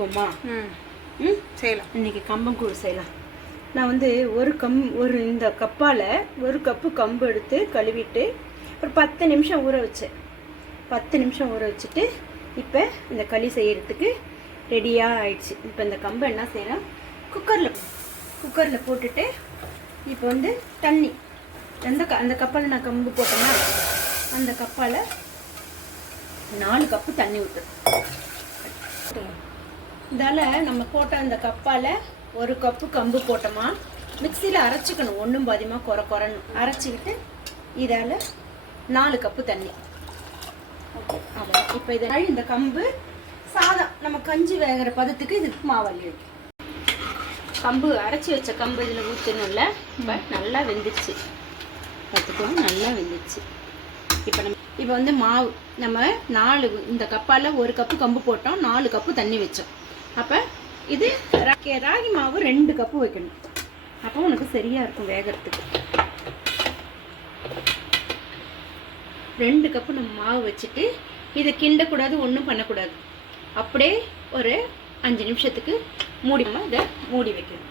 அம்மா செய்யலாம். இன்னைக்கு கம்பங்கூழ் செய்யலாம். நான் வந்து ஒரு இந்த கப்பால் ஒரு கப்பு கம்பு எடுத்து கழுவிட்டு ஒரு 10 நிமிஷம் ஊற வச்சேன். 10 நிமிஷம் ஊற வச்சுட்டு இப்போ இந்த களி செய்யறதுக்கு ரெடியாக ஆயிடுச்சு. இப்போ இந்த கம்பை என்ன செய்யலாம், குக்கரில் போட்டுட்டு இப்போ வந்து தண்ணி அந்த கப்பால் நான் கம்பு போட்டேன்னா அந்த கப்பால் 4 கப்பு தண்ணி ஊற்று. இதால் நம்ம போட்ட அந்த கப்பால் ஒரு கப்பு கம்பு போட்டோமா மிக்சியில் அரைச்சிக்கணும். ஒன்றும் பாதியமாக குறைன்னு அரைச்சிக்கிட்டு இதால் 4 கப்பு தண்ணி. ஓகே, அவ்வளோ. இப்போ இதனால் இந்த கம்பு சாதம் நம்ம கஞ்சி வேகிற பதத்துக்கு இது மாவல்லி கம்பு அரைச்சி வச்ச கம்பு இதில் ஊற்றணும்ல. இப்போ நல்லா வெந்துச்சு, பார்த்துக்கோங்க, நல்லா வெந்துச்சு. இப்போ வந்து மாவு நம்ம இந்த கப்பால் ஒரு கப்பு கம்பு போட்டோம், 4 கப்பு தண்ணி வச்சோம். அப்போ இது ராகி மாவு 2 கப்பு வைக்கணும். அப்போ உனக்கு சரியாக இருக்கும் வேகிறதுக்கு. 2 கப்பு நம்ம மாவு வச்சுட்டு இதை கிண்டக்கூடாது, ஒன்றும் பண்ணக்கூடாது. அப்படியே ஒரு 5 நிமிஷத்துக்கு இதை மூடி வைக்கணும்.